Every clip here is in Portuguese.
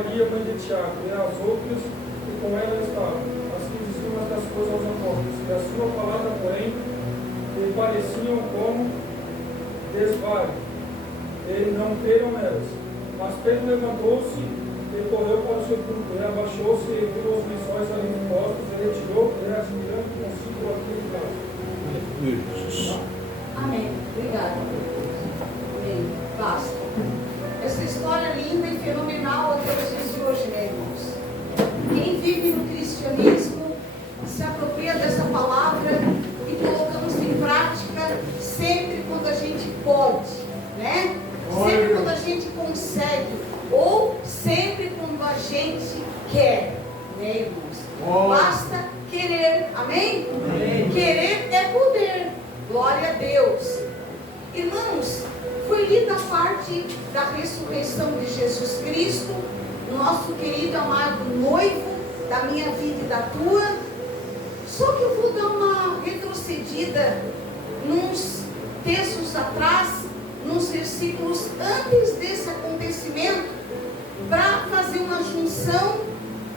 Maria, mãe de Tiago, e as outras que com ela estavam, as que diziam estas coisas aos apóstolos, e a sua palavra, porém, lhe pareciam como desvario, e não creram nelas. Mas Pedro levantou-se e correu para o sepulcro, e abaixou-se e viu os lençóis ali postos, e retirou, e aspirando consigo aquele caso. Amém. Obrigada. Amém. Basta. Essa história linda e fenomenal até os dias de hoje, né, irmãos? Quem vive no cristianismo se apropria dessa palavra e colocamos em prática sempre quando a gente pode, né? Sempre quando a gente consegue, ou sempre quando a gente quer, né, irmãos? Basta querer, amém? Querer é poder, glória a Deus. Irmãos, foi lida a parte da ressurreição de Jesus Cristo, nosso querido amado noivo, da minha vida e da tua. Só que eu vou dar uma retrocedida nos textos atrás, nos versículos antes desse acontecimento, para fazer uma junção,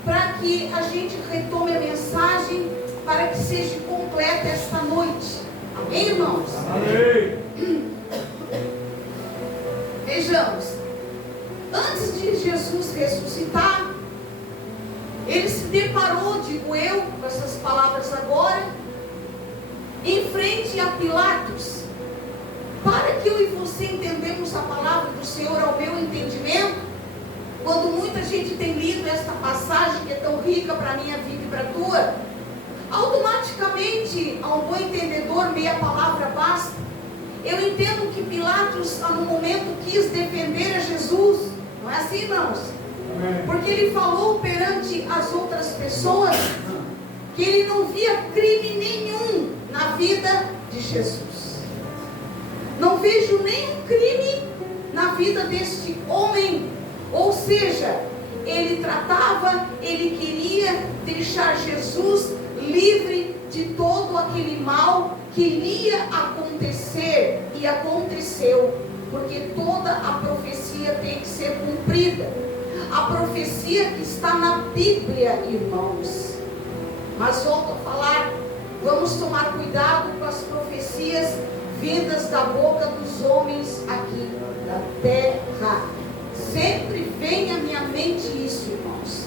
para que a gente retome a mensagem, para que seja completa esta noite. Amém, irmãos? Amém. Vejamos, antes de Jesus ressuscitar, ele se deparou, digo eu, com essas palavras agora, em frente a Pilatos. Para que eu e você entendamos a palavra do Senhor ao meu entendimento, quando muita gente tem lido esta passagem que é tão rica para a minha vida e para a tua, automaticamente, a um bom entendedor, meia palavra basta. Eu entendo que Pilatos, no momento, quis defender a Jesus. Não é assim, irmãos? Amém. Porque ele falou perante as outras pessoas que ele não via crime nenhum na vida de Jesus. Não vejo nenhum crime na vida deste homem. Ou seja, ele tratava, ele queria deixar Jesus livre de todo aquele mal que iria acontecer, e aconteceu, porque toda a profecia tem que ser cumprida. A profecia que está na Bíblia, irmãos. Mas volto a falar, vamos tomar cuidado com as profecias vindas da boca dos homens aqui da terra. Sempre vem à minha mente isso, irmãos.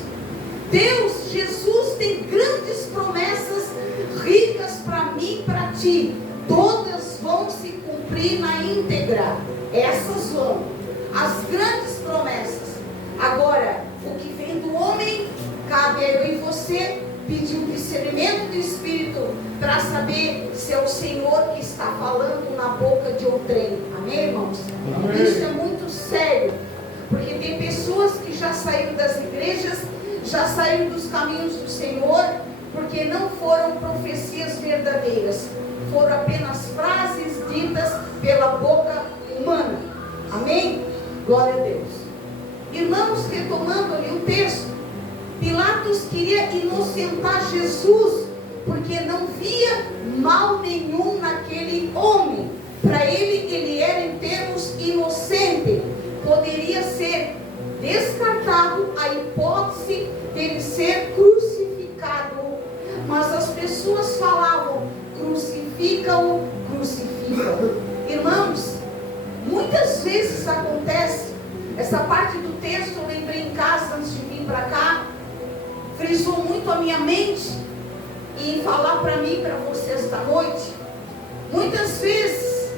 Deus, Jesus tem grandes promessas ricas para mim e para ti. Todas vão se cumprir na íntegra. Essas vão. As grandes promessas. Agora, o que vem do homem, cabe a eu e você pedir um discernimento do Espírito para saber se é o Senhor que está falando na boca de outrem. Amém, irmãos? Amém. Isso é muito sério. Porque tem pessoas que já saíram das igrejas, já saíram dos caminhos do Senhor, porque não foram profecias verdadeiras, foram apenas frases ditas pela boca humana. Amém? Glória a Deus. Irmãos, retomando ali o texto, Pilatos queria inocentar Jesus, porque não via mal nenhum naquele homem. Para ele, ele era em termos inocente. Poderia ser descartado a hipótese dele ser crucificado. Mas as pessoas falavam: crucifica-o, crucifica-o. Irmãos, muitas vezes acontece, essa parte do texto eu lembrei em casa antes de vir para cá, frisou muito a minha mente, e falar para mim e para você esta noite. Muitas vezes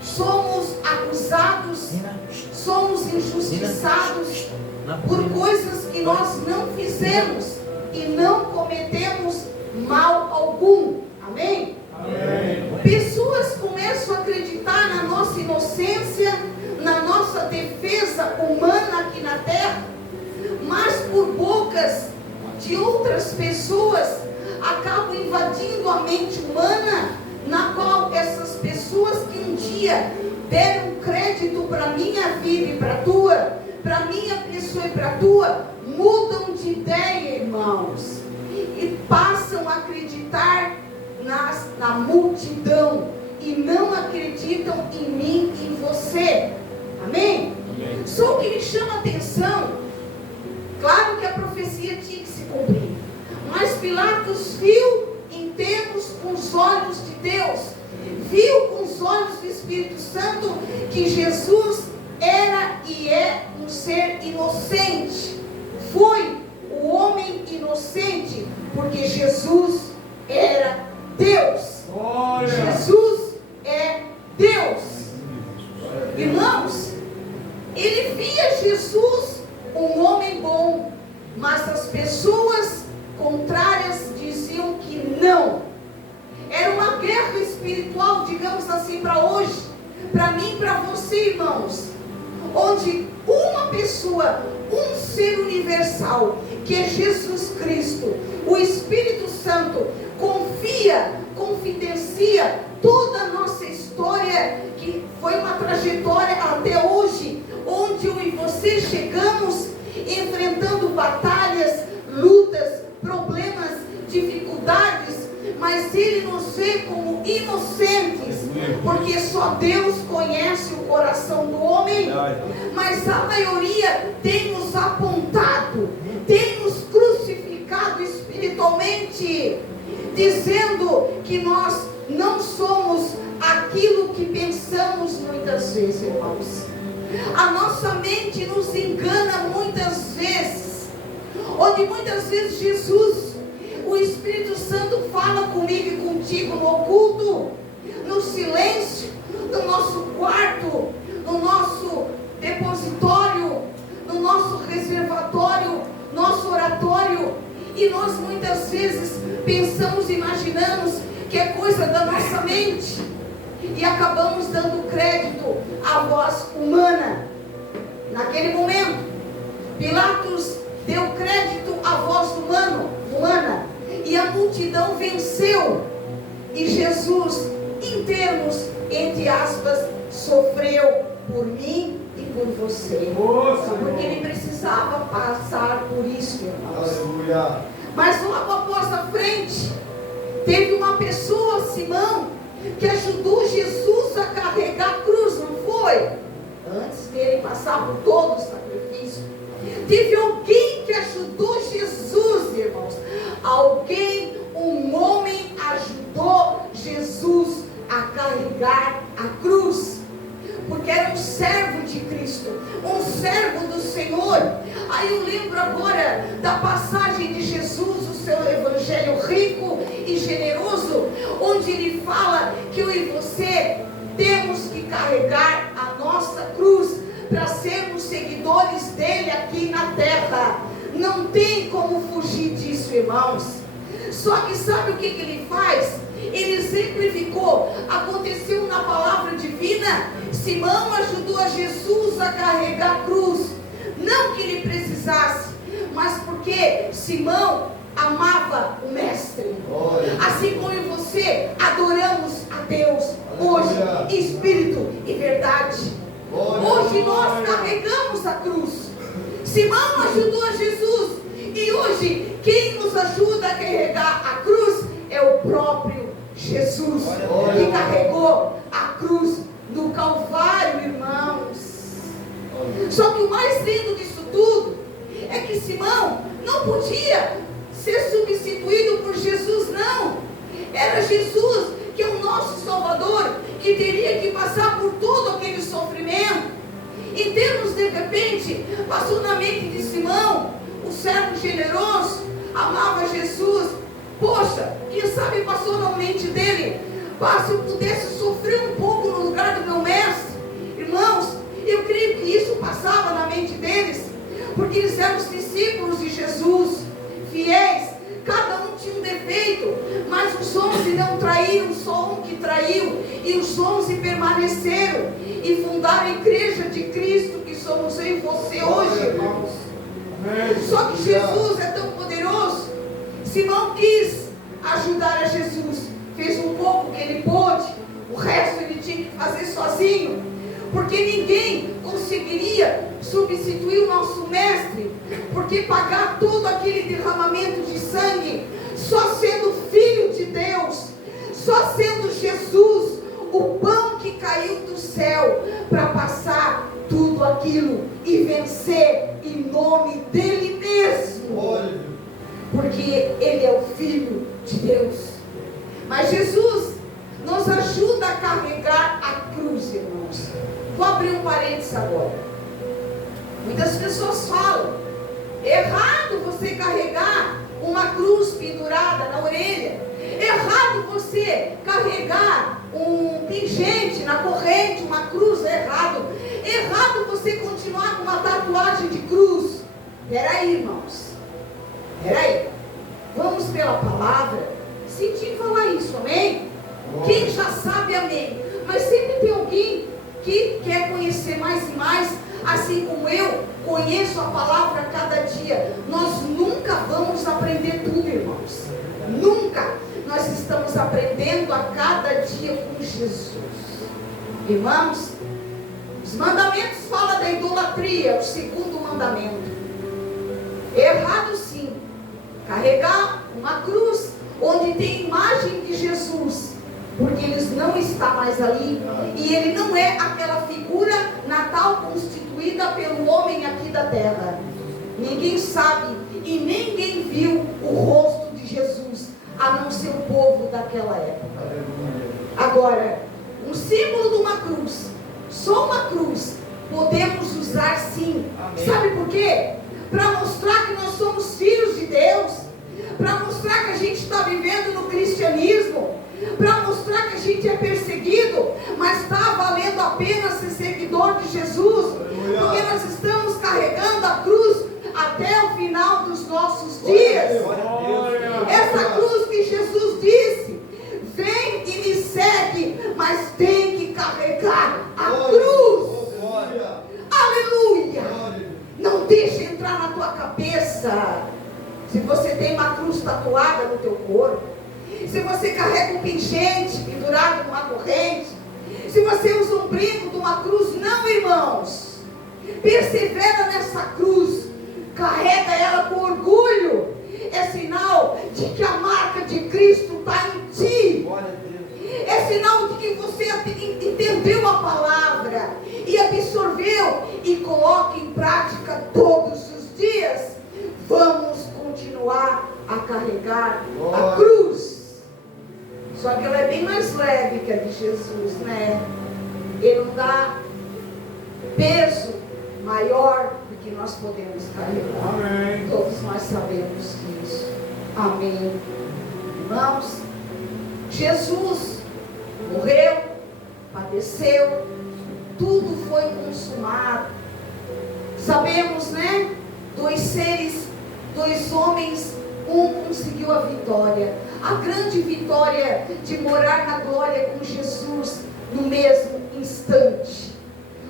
somos acusados, somos injustiçados por coisas que nós não fizemos e não cometemos mal algum. Amém? Amém. Pessoas começam a acreditar na nossa inocência, na nossa defesa humana aqui na terra, mas por bocas de outras pessoas acabam invadindo a mente humana, na qual essas pessoas que um dia deram crédito para a minha vida e para a tua, para a minha pessoa e para a tua, mudam de ideia, irmãos, e passam a acreditar na multidão, e não acreditam em mim e em você. Amém? Amém. Só o que me chama a atenção, Claro que a profecia tinha que se cumprir, mas Pilatos viu em termos com os olhos de Deus, viu com os olhos do Espírito Santo que Jesus era e é um ser inocente. Foi o homem inocente, porque Jesus era Deus. Glória. Jesus é Deus. Irmãos, ele via Jesus um homem bom, mas as pessoas contrárias diziam que não. Era uma guerra espiritual, digamos assim, para hoje, para mim e para você, irmãos, onde uma pessoa, um ser universal, que é Jesus Cristo, o Espírito Santo, confidencia toda a nossa história, que foi uma trajetória até hoje, onde eu e você chegamos enfrentando batalhas, lutas, problemas, dificuldades, mas Ele nos vê como inocentes, porque só Deus conhece o coração do homem. Mas a maioria tem nos apontado, tem nos crucificado espiritualmente, dizendo que nós não somos aquilo que pensamos muitas vezes, irmãos. A nossa mente nos engana muitas vezes, onde muitas vezes Jesus, o Espírito Santo fala comigo e contigo no oculto, no silêncio, no nosso quarto, no nosso depositório, no nosso reservatório, nosso oratório, e nós muitas vezes pensamos, imaginamos que é coisa da nossa mente, e acabamos dando crédito à voz humana. Naquele momento, Pilatos deu crédito à voz humana, e a multidão venceu, e Jesus, em termos, entre aspas, sofreu por mim e por você. Porque ele precisava passar por isso, irmãos. Aleluia. Mas logo após a frente, teve uma pessoa, Simão, que ajudou Jesus a carregar a cruz, não foi? Antes dele passar por todo o sacrifício, teve alguém que ajudou Jesus, irmãos. Alguém, um homem, ajudou Jesus a carregar a cruz, porque era um servo de Cristo, um servo do Senhor. Aí eu lembro agora da passagem de Jesus, o seu evangelho rico e generoso, onde ele fala que eu e você temos que carregar a nossa cruz para sermos seguidores dele aqui na terra. Não tem como fugir disso, irmãos. Só que sabe o que ele faz? Ele exemplificou, aconteceu na palavra divina. Simão ajudou a Jesus a carregar a cruz, não que ele precisasse, mas porque Simão amava o mestre. Assim como você adoramos a Deus hoje, em espírito e verdade. Hoje nós carregamos a cruz. Simão ajudou a Jesus, e hoje quem nos ajuda a carregar a cruz é o próprio Jesus, que carregou a cruz no Calvário, irmãos. Só que o mais lindo disso tudo é que Simão não podia ser substituído por Jesus, não. Era Jesus, que é o nosso Salvador, que teria que passar por todo aquele sofrimento. Em termos, de repente, passou na mente de Simão, o servo generoso, amava Jesus. Poxa, quem sabe passou na mente dele, se eu pudesse sofrer um pouco no lugar do meu mestre. Irmãos, eu creio que isso passava na mente deles, porque eles eram os discípulos de Jesus, fiéis. Cada um tinha um defeito, mas os 11 não traíram, só um que traiu, e os 11 permaneceram e fundaram a igreja de Cristo, que somos eu e você hoje, irmãos. Só que Jesus é tão poderoso. Simão quis ajudar a Jesus, fez um pouco que ele pôde, o resto ele tinha que fazer sozinho, porque ninguém conseguiria substituir o nosso mestre, porque pagar todo aquele derramamento de sangue, só sendo filho de Deus, só sendo Jesus, o pão que caiu do céu para passar tudo aquilo e vencer em nome dele mesmo. Porque ele é o Filho de Deus. Mas Jesus nos ajuda a carregar a cruz, irmãos. Vou abrir um parênteses agora. Muitas pessoas falam: errado você carregar uma cruz pendurada na orelha. Errado você carregar um pingente na corrente, uma cruz. Errado. Errado você continuar com uma tatuagem de cruz. Peraí, irmãos. Peraí. Vamos pela palavra. Senti falar isso, amém? Quem já sabe, amém. Mas sempre tem alguém que quer conhecer mais e mais, assim como eu conheço a palavra a cada dia. Nós nunca vamos aprender tudo, irmãos. Nunca. Nós estamos aprendendo a cada dia com Jesus. Irmãos, os mandamentos falam da idolatria, o segundo mandamento. Errado sim, carregar uma cruz onde tem imagem de Jesus, porque ele não está mais ali, e ele não é aquela figura natal constituída pelo homem aqui da terra. Ninguém sabe e ninguém viu o rosto de Jesus, a não ser o povo daquela época. Agora, um símbolo de uma cruz, só uma cruz, podemos usar sim. Amém. Sabe por quê? Para mostrar que nós somos filhos de Deus, para mostrar que a gente está vivendo no cristianismo, para mostrar que a gente é perseguido, mas está valendo a pena ser seguidor de Jesus, porque nós estamos carregando a cruz até o final dos nossos dias. Essa cruz que Jesus disse: vem e me segue, mas tem que carregar a cruz. Aleluia! Não deixe entrar na tua cabeça. Se você tem uma cruz tatuada no teu corpo, se você carrega um pingente pendurado numa corrente, se você usa um brinco de uma cruz, não, irmãos. Persevera nessa cruz, carrega ela com orgulho. É sinal de que a marca de Cristo está em ti. É sinal de que você entendeu a palavra e absorveu e coloca em prática todos os dias. Vamos continuar a carregar a cruz. Só que ela é bem mais leve que a de Jesus, né? Ele não dá peso maior do que nós podemos carregar. Amém. Todos nós sabemos disso. Amém. Irmãos, Jesus morreu, padeceu, tudo foi consumado. Sabemos, né? Dois seres, dois homens, um conseguiu a vitória, a grande vitória de morar na glória com Jesus no mesmo instante.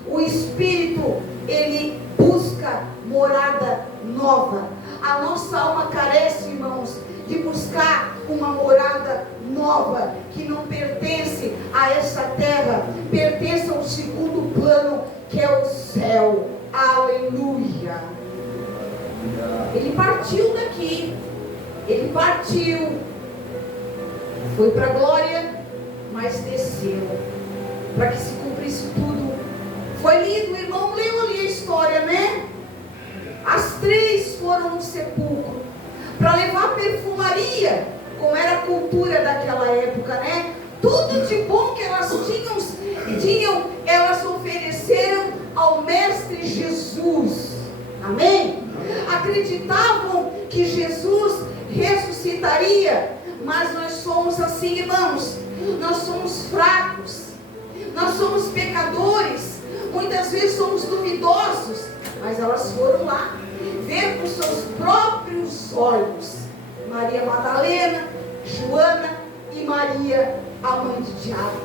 O Espírito, ele busca morada nova. A nossa alma carece, irmãos, de buscar uma morada nova, que não pertence a essa terra, pertence ao segundo plano, que é o céu. Aleluia! Ele partiu daqui, ele partiu, foi para a glória, mas desceu, para que se cumprisse tudo. Foi lido, o irmão leu ali a história, né? As três foram no sepulcro para levar perfumaria, como era a cultura daquela época, né? Tudo de bom que elas tinham, elas ofereceram ao Mestre Jesus. Amém? Acreditavam que Jesus ressuscitaria, mas nós somos assim, irmãos. Nós somos fracos, nós somos pecadores, muitas vezes somos duvidosos, mas elas foram lá ver com seus próprios olhos. Maria Madalena, Joana e Maria, a mãe de Tiago.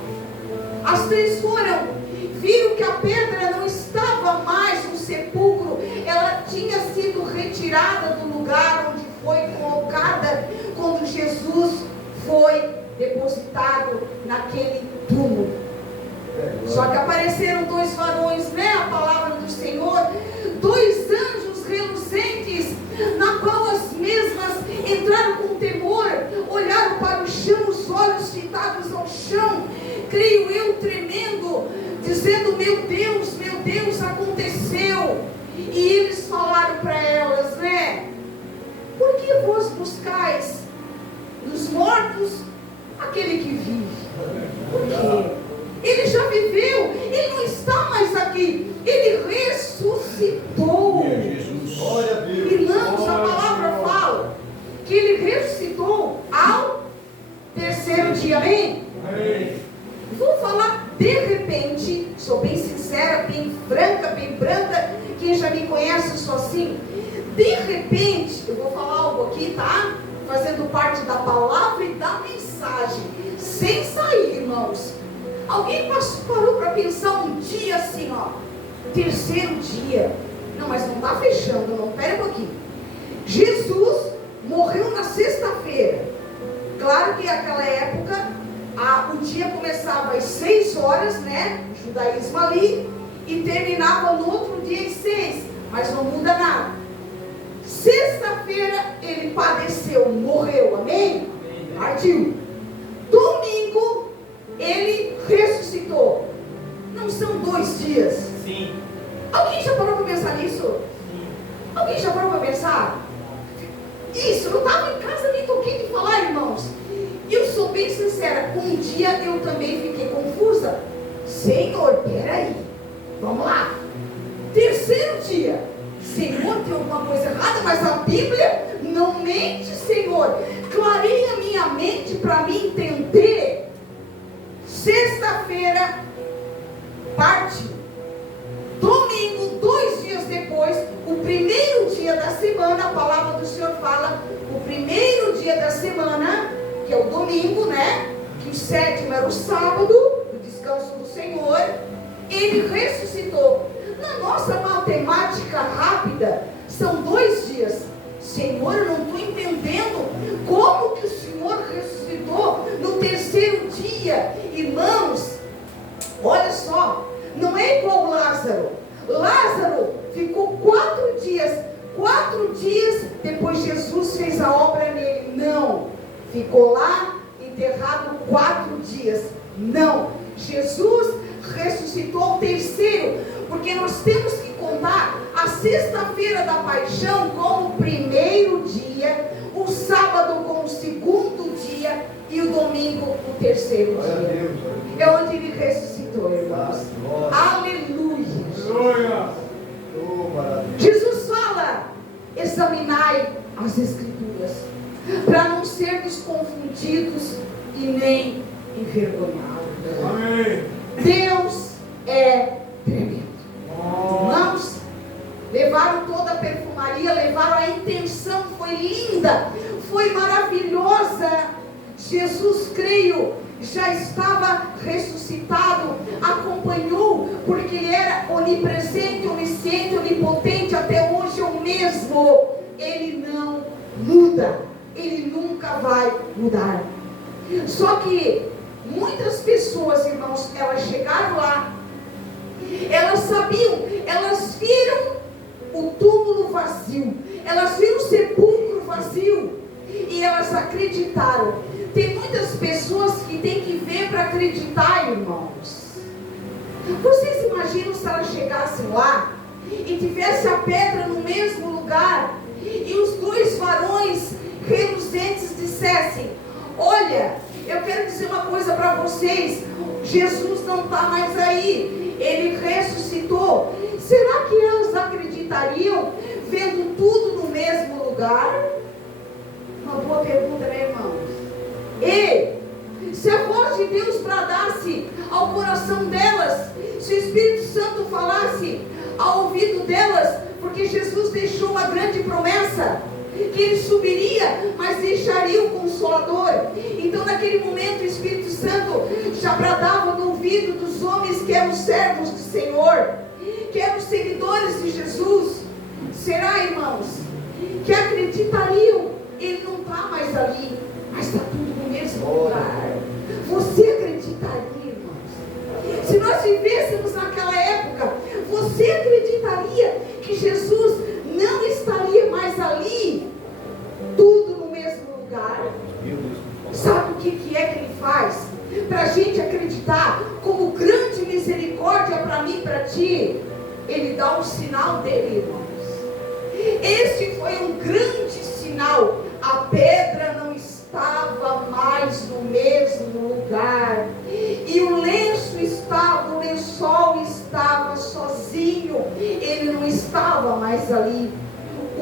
As três foram, viram que a pedra não estava mais no sepulcro, ela tinha sido retirada do lugar onde foi colocada quando Jesus foi depositado naquele túmulo. Só que apareceram dois varões, né? A palavra do Senhor, dois anjos reluzentes, na qual as mesmas entraram com temor, olharam para o chão, os olhos fitados ao chão, creio eu, tremendo, dizendo: meu Deus, aconteceu E eles falaram para elas, né? Por que vos buscais nos mortos aquele que vive? Por quê? Ele já viveu, ele não está mais aqui, ele ressuscitou. Irmãos, a palavra fala que ele ressuscitou ao terceiro dia, amém? Vou falar de repente, sou bem sincera, bem franca, bem branca. Quem já me conhece, eu sou assim. De repente, eu vou falar algo aqui, tá? Fazendo parte da palavra e da mensagem, sem sair, irmãos. Alguém parou para pensar um dia assim, ó, terceiro dia? Não, mas não está fechando, não, pera um pouquinho. Jesus morreu na sexta-feira. Claro que naquela época, o dia começava às 6 horas, né? O judaísmo ali, e terminava no outro dia às 6, mas não muda nada. Sexta-feira ele padeceu, morreu, amém? Partiu. Domingo ele ressuscitou. Não são 2 dias? Sim. Alguém já parou para pensar nisso? Sim. Alguém já parou para pensar? Isso, eu estava em casa, nem toquei de falar, irmãos. Eu sou bem sincera, um dia eu também fiquei confusa. Senhor, peraí, vamos lá. Terceiro dia, Senhor, tem alguma coisa errada, mas a Bíblia não mente, Senhor. Clareia minha mente para me entender. Sexta-feira, partiu. Domingo, 2 dias depois, o primeiro dia da semana, a palavra do Senhor fala, o primeiro dia da semana, que é o domingo, né? Que o 7º era o sábado, o descanso do Senhor, ele ressuscitou. Na nossa matemática rápida, são 2 dias. Senhor, eu não estou entendendo como que o Senhor ressuscitou no terceiro dia. Irmãos, olha só, não é igual Lázaro. Lázaro ficou 4 dias. 4 dias depois Jesus fez a obra nele. Não, ficou lá enterrado 4 dias. Não, Jesus ressuscitou ao terceiro, porque nós temos que contar a sexta-feira da paixão como o primeiro dia, o sábado como o segundo dia e o domingo o terceiro dia. É onde ele ressuscitou, irmãos. Aleluia. Jesus fala: examinai as Escrituras, para não sermos confundidos e nem envergonhados. Amém. Deus é tremendo. Irmãos, levaram toda a perfumaria, levaram a intenção, foi linda, foi maravilhosa. Jesus, creio, já estava ressuscitado, acompanhou, porque ele era onipresente, onisciente, onipotente, até hoje é o mesmo. Ele não muda, ele nunca vai mudar. Só que muitas pessoas, irmãos, elas chegaram lá, elas sabiam, elas viram o túmulo vazio, elas viram o sepulcro vazio, e elas acreditaram. Tem muitas pessoas que têm que ver para acreditar, irmãos. Vocês imaginam se elas chegassem lá e tivesse a pedra no mesmo lugar, e os 2 varões reluzentes dissessem: olha, eu quero dizer uma coisa para vocês, Jesus não está mais aí, ele ressuscitou. Será que elas acreditariam vendo tudo no mesmo lugar? Uma boa pergunta, né, irmãos? E se a voz de Deus bradasse ao coração delas, se o Espírito Santo falasse ao ouvido delas, porque Jesus deixou uma grande promessa, que ele subiria, mas deixaria o Consolador. Então naquele momento o Espírito Santo já bradava no ouvido dos homens que eram servos do Senhor, que eram seguidores de Jesus. Será, irmãos, que acreditariam? Ele não está mais ali, mas está tudo no mesmo lugar. Você acreditaria, irmãos? Se nós vivêssemos naquela época, você acreditaria que Jesus não estaria mais ali? Tudo no mesmo lugar. Sabe o que é que ele faz? Para a gente acreditar como grande misericórdia para mim e para ti, ele dá um sinal de dele, irmãos. Este foi um grande sinal. A pedra não estava mais no mesmo lugar. E o lençol estava sozinho. Ele não estava mais ali.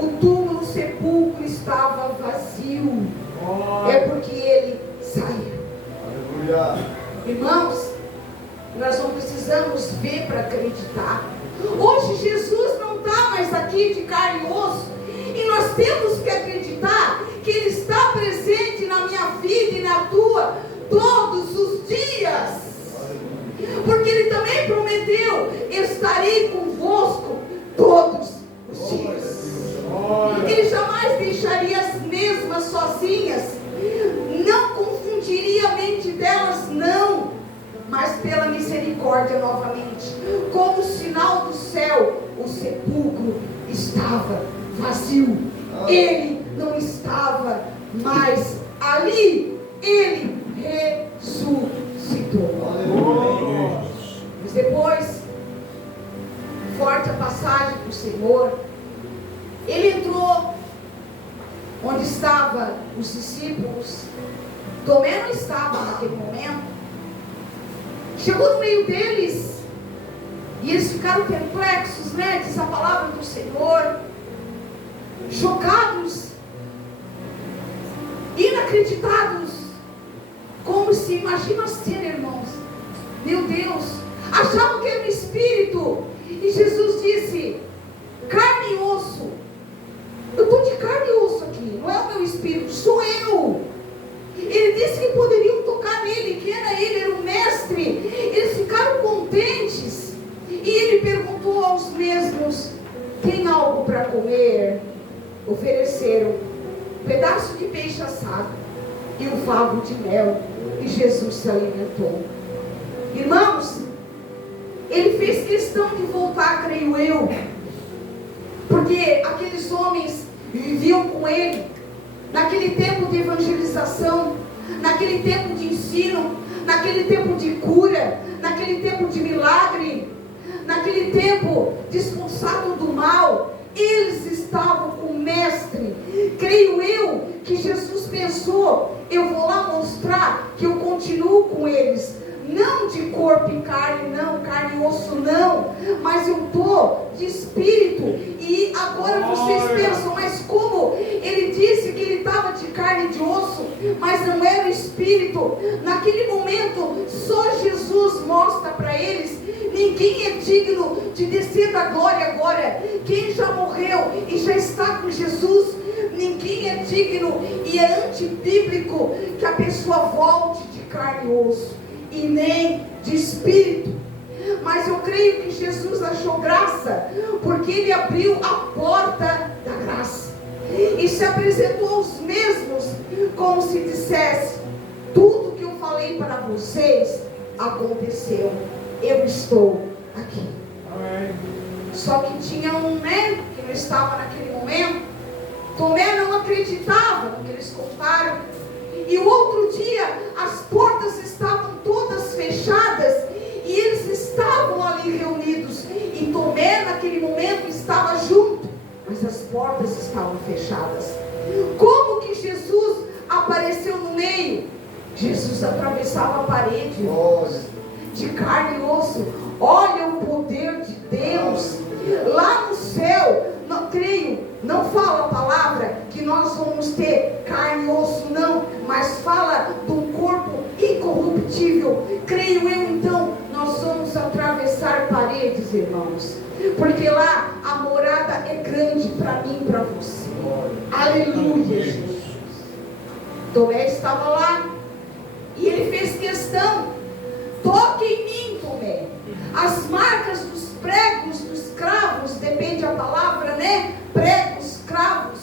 O túmulo, o sepulcro estava vazio. É porque ele saiu. Aleluia. Irmãos, nós não precisamos ver para acreditar. Hoje Jesus não está mais aqui de carne e osso. E nós temos que acreditar que Ele está presente na minha vida e na tua todos os dias. Porque Ele também prometeu: estarei convosco todos os dias. Ele jamais deixaria as mesmas sozinhas. Não confundiria a mente delas, não. Mas pela misericórdia novamente, como sinal do céu, o sepulcro estava vazio. Ele não estava mais ali. Ele ressuscitou. Mas depois, forte a passagem do Senhor, ele entrou onde estavam os discípulos. Tomé não estava naquele momento. Chegou no meio deles e eles ficaram perplexos, né? Diz a palavra do Senhor, chocados, inacreditados, como se, imagina ser, irmãos, meu Deus, achavam que era um espírito. E Jesus disse: carne e osso. Eu estou de carne e osso aqui, não é o meu espírito, sou eu. Ele disse que poderiam tocar nele, que era ele, era o mestre. Eles ficaram contentes. E ele perguntou aos mesmos: tem algo para comer? Ofereceram um pedaço de peixe assado e um favo de mel. E Jesus se alimentou. Irmãos, ele fez questão de voltar, creio eu, porque aqueles homens viviam com ele naquele tempo de evangelização, naquele tempo de ensino, naquele tempo de cura, naquele tempo de milagre, naquele tempo de expulsado do mal. Eles estavam com o mestre. Creio eu que Jesus pensou: eu vou lá mostrar que eu continuo com eles, não de corpo e carne, não, carne e osso não, mas eu estou de espírito. E agora vocês pensam: mas como ele disse que ele estava de carne e de osso, mas não era o espírito? Naquele momento só Jesus mostra para eles: ninguém é digno de descer da glória agora. Quem já morreu e já está com Jesus, ninguém é digno, e é antibíblico que a pessoa volte de carne e osso e nem de espírito. Mas eu creio que Jesus achou graça, porque ele abriu a porta da graça e se apresentou aos mesmos, como se dissesse: tudo que eu falei para vocês aconteceu, eu estou aqui. Amém. Só que tinha um, que não estava naquele momento. Tomé não acreditava no que eles contaram. E o outro dia as portas estavam todas fechadas e eles estavam ali reunidos. E Tomé naquele momento estava junto, mas as portas estavam fechadas. Como que Jesus apareceu no meio? Jesus atravessava a parede, de carne e osso. Olha o poder de Deus. Lá no céu, não creio, não fala a palavra que nós vamos ter carne e osso, não, mas fala do corpo incorruptível. Creio eu, então, nós vamos atravessar paredes, irmãos, porque lá a morada é grande para mim e para você. Aleluia, Jesus. Tomé estava lá e ele fez questão: toque em mim, Tomé. As marcas dos pregos, dos cravos, depende a palavra, né? Pregos, cravos.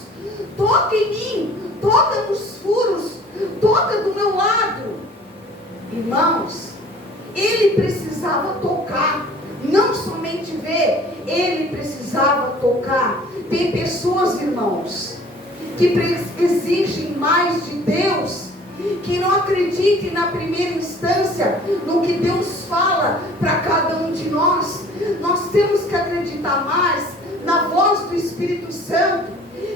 Toca em mim, toca nos furos, toca do meu lado. Irmãos, ele precisava tocar, não somente ver, ele precisava tocar. Tem pessoas, irmãos, que exigem mais de Deus, que não acreditem na primeira instância no que Deus fala para cada um de nós. Nós temos que acreditar mais na Espírito Santo,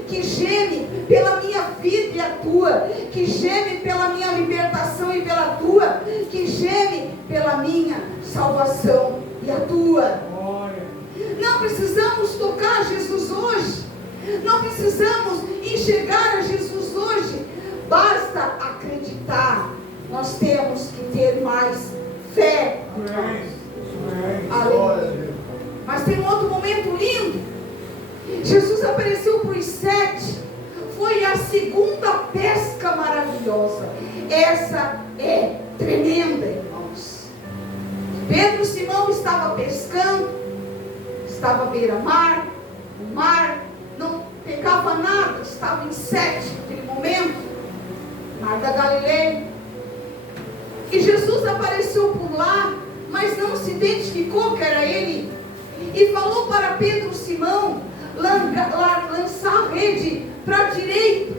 que geme pela minha vida e a tua, que geme pela minha libertação e pela tua, que geme pela minha salvação e a tua. Não precisamos tocar Jesus hoje, não precisamos enxergar a Jesus hoje, basta acreditar. Nós temos que ter mais fé. Aleluia. Mas tem um outro momento lindo. Jesus apareceu para os 7. Foi a segunda pesca maravilhosa. Essa é tremenda, irmãos. Pedro e Simão estavam pescando, estava à beira-mar, o mar não pegava nada, estava em 7 naquele momento, mar da Galileia. E Jesus apareceu por lá, mas não se identificou que era ele, e falou para Pedro e Simão lançar a rede para a direita,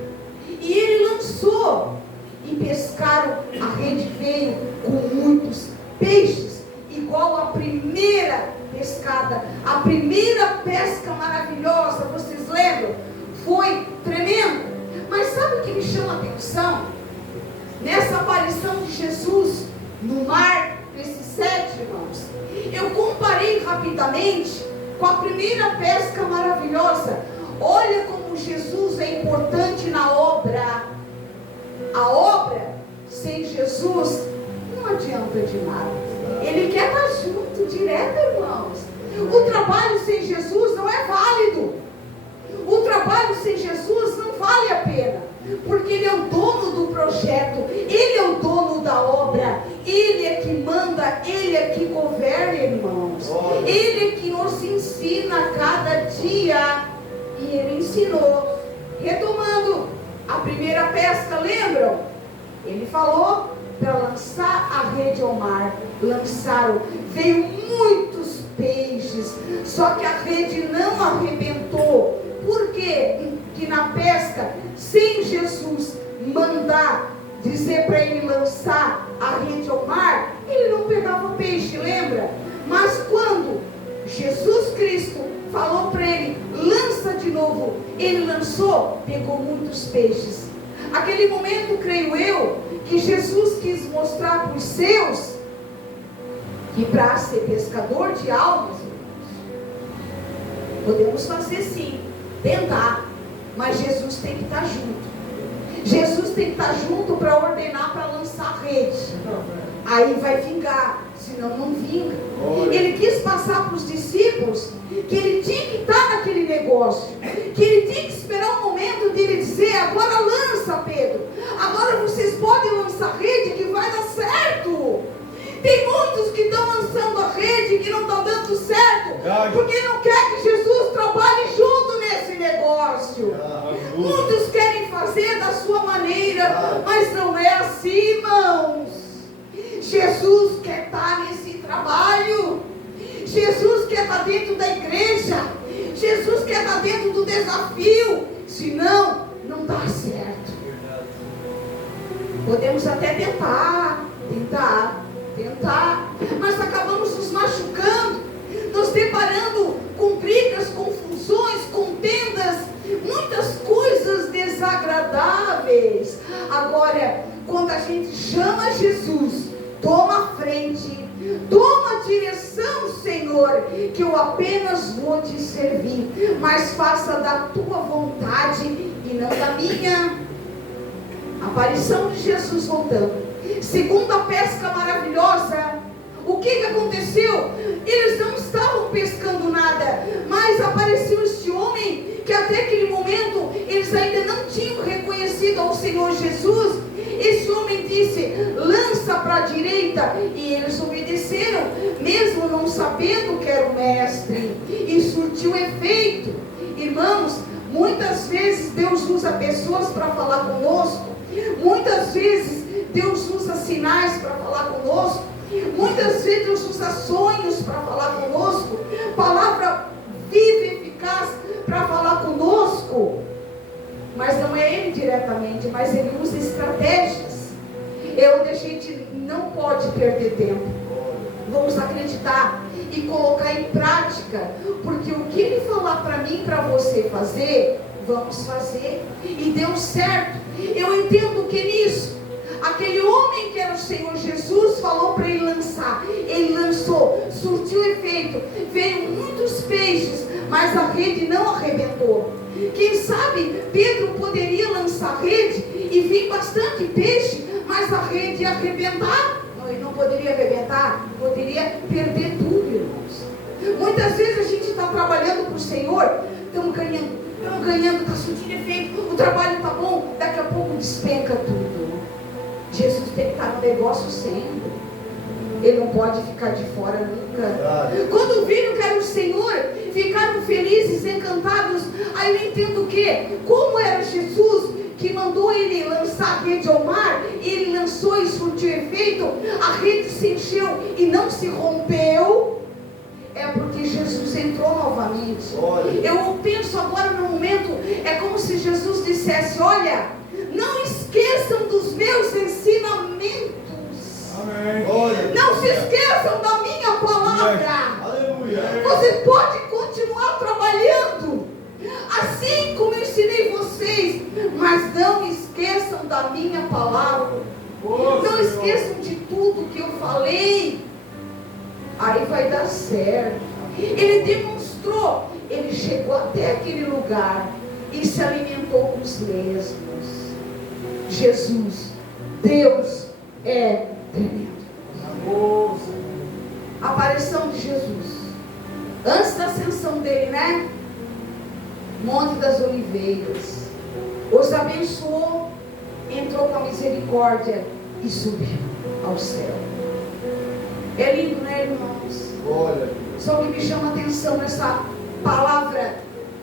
e ele lançou, e pescaram. A rede veio com muitos peixes, igual a primeira pescada, a primeira pesca maravilhosa. Vocês lembram? Foi tremendo. Mas sabe o que me chama a atenção? Nessa aparição de Jesus no mar, nesses 7, irmãos, eu comparei rapidamente com a primeira pesca maravilhosa. Olha como Jesus é importante na obra. A obra sem Jesus não adianta de nada. Ele quer estar junto, direto, irmãos. O trabalho sem Jesus não é válido. O trabalho sem Jesus não vale a pena, porque Ele é o dono do projeto, Ele é o dono da obra, Ele é que manda, Ele é que governa, irmãos. Ele é que nos ensina a cada dia, e Ele ensinou. Retomando a primeira pesca, lembram? Ele falou para lançar a rede ao mar. Lançaram, veio muitos peixes, só que a rede não arrebentou. Por quê? Que na pesca, sem Jesus mandar, dizer para ele lançar a rede ao mar, ele não pegava peixe, lembra? Mas quando Jesus Cristo falou para ele, lança de novo, ele lançou, pegou muitos peixes. Aquele momento, creio eu, que Jesus quis mostrar para os seus, que para ser pescador de almas, podemos fazer sim, tentar, mas Jesus tem que estar junto. Jesus tem que estar junto para ordenar, para lançar a rede. Aí vai vingar, senão não vinga. Ele quis passar para os discípulos que ele tinha que estar naquele negócio, que ele tinha que esperar o momento de ele dizer, agora lança, Pedro, agora vocês podem lançar a rede que vai dar certo. Tem muitos que estão lançando a rede que não estão dando certo, porque não quer que Jesus trabalhe junto nesse negócio. Muitos querem fazer da sua maneira, mas não é assim, irmãos. Jesus quer estar nesse trabalho. Jesus quer estar dentro da igreja. Jesus quer estar dentro do desafio. Senão, não dá certo. Podemos até tentar, mas acabamos nos machucando, nos deparando com brigas, confusões, contendas, muitas coisas desagradáveis. Agora, quando a gente chama Jesus, toma a frente, toma a direção, Senhor, que eu apenas vou te servir, mas faça da tua vontade e não da minha. Aparição de Jesus voltando. Segunda pesca maravilhosa. O que aconteceu? Eles não estavam pescando nada, mas apareceu este homem que até aquele momento eles ainda não tinham reconhecido ao Senhor Jesus. Esse homem disse, lança para a direita, e eles obedeceram, mesmo não sabendo que era o mestre, e surtiu efeito. Irmãos, muitas vezes Deus usa pessoas para falar conosco, muitas vezes Deus usa sinais para falar conosco, muitas vezes Deus usa sonhos para falar conosco, palavra viva e eficaz para falar conosco, mas não é Ele diretamente, mas Ele usa estratégias. É onde a gente não pode perder tempo. Vamos acreditar e colocar em prática, porque o que Ele falar para mim, para você, você fazer, vamos fazer. E deu certo. Eu entendo que nisso, aquele homem que era o Senhor Jesus falou para ele lançar. Ele lançou, surtiu efeito. Veio muitos peixes, mas a rede não arrebentou. Quem sabe Pedro poderia lançar a rede e vir bastante peixe, mas a rede ia arrebentar. Não, ele não poderia arrebentar, poderia perder tudo, irmãos. Muitas vezes a gente está trabalhando para o Senhor, estamos ganhando, está surtindo efeito, o trabalho está bom, daqui a pouco despenca tudo. Jesus tem que estar no negócio sempre. Ele não pode ficar de fora nunca. Quando viram que era o Senhor, ficaram felizes, encantados. Aí eu entendo que, como era Jesus que mandou ele lançar a rede ao mar, ele lançou e surtiu efeito, a rede se encheu e não se rompeu, é porque Jesus entrou novamente. Eu penso agora no momento, é como se Jesus dissesse: olha, não esqueçam dos meus ensinamentos. Amém. Não se esqueçam da minha palavra. Aleluia. Você pode continuar trabalhando assim como eu ensinei vocês, mas não esqueçam da minha palavra. Não esqueçam de tudo que eu falei. Aí vai dar certo. Ele demonstrou, ele chegou até aquele lugar e se alimentou com os mesmos. Jesus, Deus é tremendo. A aparição de Jesus antes da ascensão dele, né? Monte das Oliveiras, os abençoou, entrou com a misericórdia e subiu ao céu. É lindo, né, irmãos? Só que me chama a atenção nessa palavra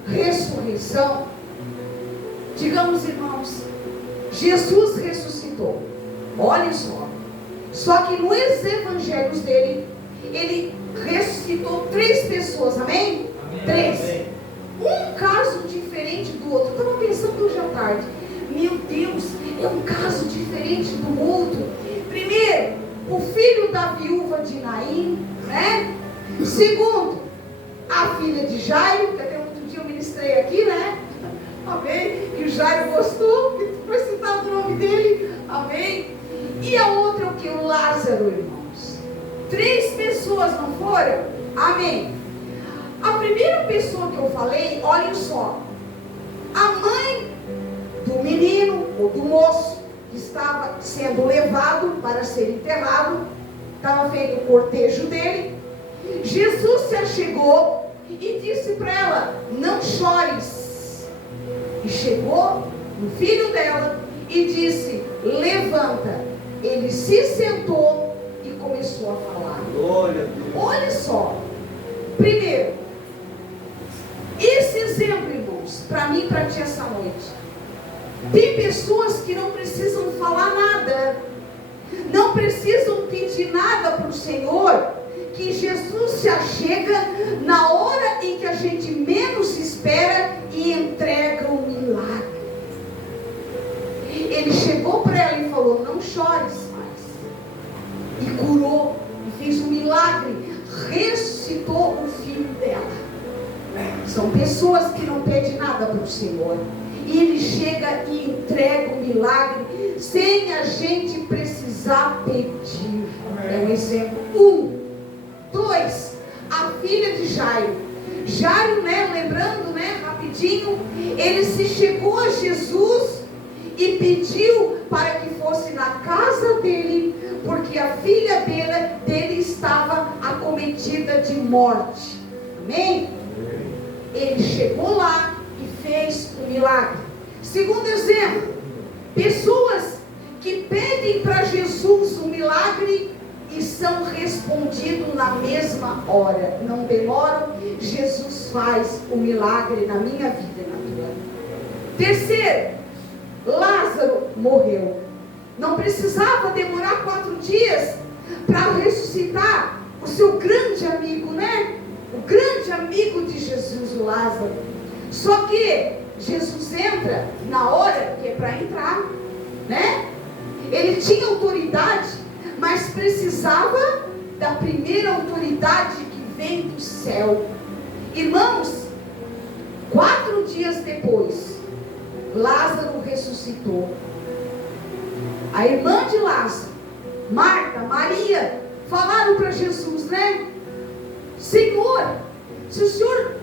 ressurreição. Digamos, irmãos, Jesus ressuscitou. Olhem só. Só que nos evangelhos dele, ele ressuscitou 3 pessoas, amém? 3. Um caso diferente do outro. Eu estava pensando hoje à tarde, meu Deus, é um caso diferente do outro. Primeiro, o filho da viúva de Naim, né? Segundo, a filha de Jairo, que até outro dia eu ministrei aqui, né? Amém? Que o Jairo gostou, que foi citado o nome dele, amém? E a outra é o que? O Lázaro, irmãos. 3 pessoas não foram? Amém? A primeira pessoa que eu falei, olhem só, a mãe do menino, ou do moço, que estava sendo levado para ser enterrado, estava feito o cortejo dele. Jesus se achegou e disse para ela: não chores. E chegou no filho dela e disse: levanta. Ele se sentou e começou a falar. Glória a Deus. Olha só, primeiro, esse exemplo, irmãos, para mim e para ti essa noite. Tem pessoas que não precisam falar nada, não precisam pedir nada para o Senhor, que Jesus se achega na hora em que a gente menos espera e entrega o milagre. Ele chegou para ela e falou: não chores mais. E curou, e fez um milagre, ressuscitou o filho dela. São pessoas que não pedem nada para o Senhor, e Ele chega e entrega o milagre sem a gente precisar pedir. É um exemplo. 1. 2. A filha de Jairo. Jairo, né, lembrando, né, rapidinho, ele se chegou a Jesus e pediu para que fosse na casa dele, porque a filha dele estava acometida de morte. Amém? Ele chegou lá e fez o milagre. Segundo exemplo, pessoas que pedem para Jesus um milagre e são respondidos na mesma hora, não demoram. Jesus faz o milagre na minha vida e na tua. Terceiro, Lázaro morreu. Não precisava demorar 4 dias para ressuscitar o seu grande amigo, né? O grande amigo de Jesus, o Lázaro. Só que Jesus entra na hora que é para entrar, né? Ele tinha autoridade, mas precisava da primeira autoridade que vem do céu. Irmãos, 4 dias depois, Lázaro ressuscitou. A irmã de Lázaro, Marta, Maria, falaram para Jesus, né? Senhor, se o Senhor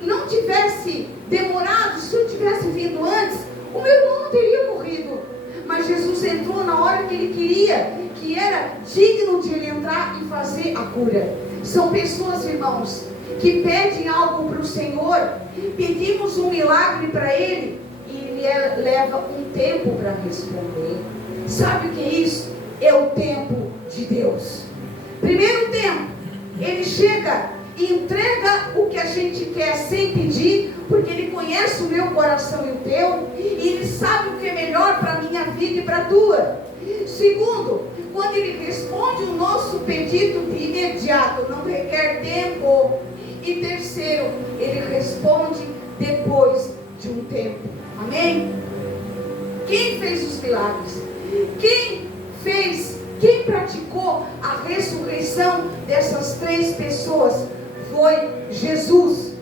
não tivesse demorado, se o Senhor tivesse vindo antes, o meu irmão não teria morrido. Mas Jesus entrou na hora que ele queria, que era digno de ele entrar e fazer a cura. São pessoas, irmãos, que pedem algo para o Senhor, pedimos um milagre para Ele, e Ele leva um tempo para responder. Sabe o que é isso? É o tempo de Deus. Primeiro tempo, Ele chega e entrega o que a gente quer sem pedir, porque Ele conhece o meu coração e o teu, e Ele sabe o que é melhor para a minha vida e para a tua. Segundo, quando Ele responde o nosso pedido de imediato, não requer tempo. E terceiro, Ele responde depois de um tempo. Amém? Quem fez os milagres? Quem praticou a ressurreição dessas 3 pessoas? Foi Jesus.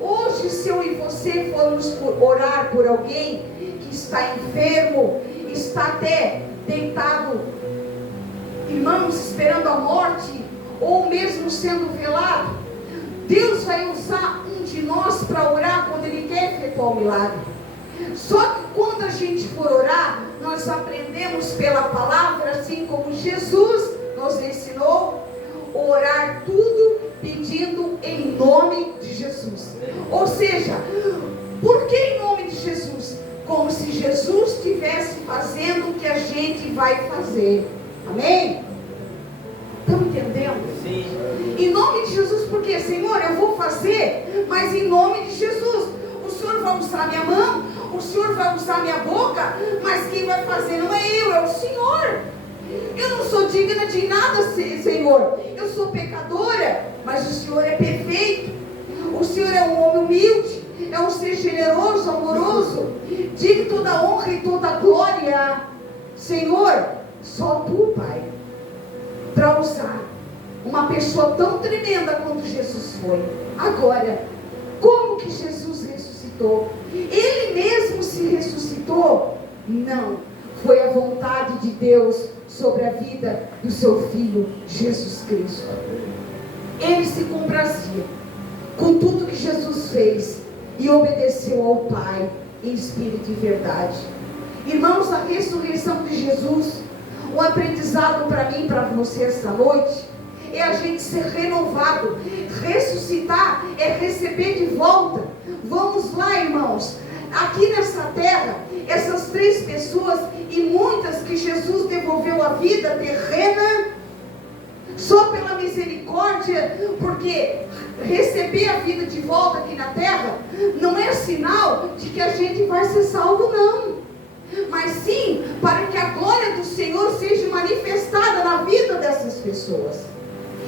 Hoje, se eu e você formos orar por alguém que está enfermo, está até deitado, irmãos, esperando a morte, ou mesmo sendo velado, Deus vai usar um de nós para orar quando Ele quer efetuar o milagre. Só que quando a gente for orar, nós aprendemos pela palavra, assim como Jesus nos ensinou, orar tudo pedindo em nome de Jesus. Ou seja, por que em nome de Jesus? Como se Jesus estivesse fazendo o que a gente vai fazer. Amém? Estão entendendo? Sim. Em nome de Jesus, porque, Senhor, eu vou fazer, mas em nome de Jesus. O Senhor vai usar minha mão, o Senhor vai usar minha boca, mas quem vai fazer não é eu, é o Senhor. Eu não sou digna de nada, Senhor. Eu sou pecadora, mas o Senhor é perfeito. O Senhor é um homem humilde, é um ser generoso, amoroso, digno toda honra e toda glória. Senhor, só Tu, Pai, para usar uma pessoa tão tremenda quanto Jesus foi. Agora, como que Jesus ressuscitou? Ele mesmo se ressuscitou? Não, foi a vontade de Deus sobre a vida do seu Filho Jesus Cristo. Ele se comprazia com tudo que Jesus fez e obedeceu ao Pai em espírito e verdade. Irmãos, a ressurreição de Jesus, um aprendizado para mim e para você esta noite, é a gente ser renovado. Ressuscitar é receber de volta. Vamos lá, irmãos. Aqui nessa terra, essas 3 pessoas e muitas que Jesus devolveu a vida terrena, só pela misericórdia, porque receber a vida de volta aqui na terra não é sinal de que a gente vai ser salvo, não. Mas sim, para que a glória do Senhor seja manifestada na vida dessas pessoas.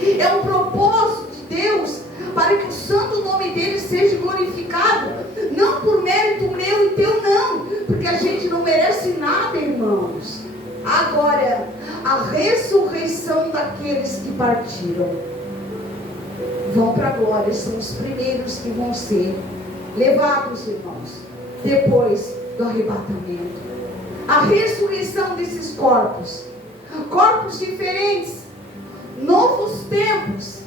É um propósito de Deus para que o santo nome dele seja glorificado, não por mérito meu e teu, não, porque a gente não merece nada, irmãos. Agora, a ressurreição daqueles que partiram vão para a glória, são os primeiros que vão ser levados, irmãos, depois do arrebatamento. A ressurreição desses corpos diferentes, novos tempos,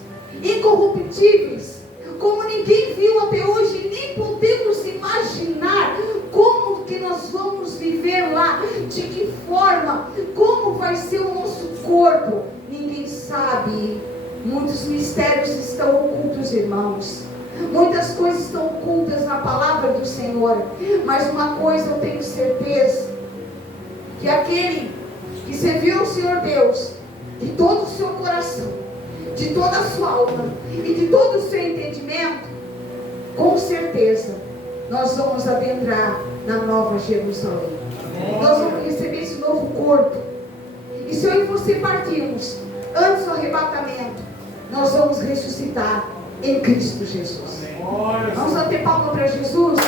incorruptíveis, como ninguém viu até hoje, nem podemos imaginar como que nós vamos viver lá, de que forma, como vai ser o nosso corpo, ninguém sabe. Muitos mistérios estão ocultos, irmãos, muitas coisas estão ocultas na palavra do Senhor, mas uma coisa eu tenho certeza, que aquele que serviu ao Senhor Deus de todo o seu coração, de toda a sua alma e de todo o seu entendimento, com certeza nós vamos adentrar na Nova Jerusalém. Nós vamos receber esse novo corpo. E se eu e você partirmos antes do arrebatamento, nós vamos ressuscitar em Cristo Jesus. Vamos bater palma para Jesus.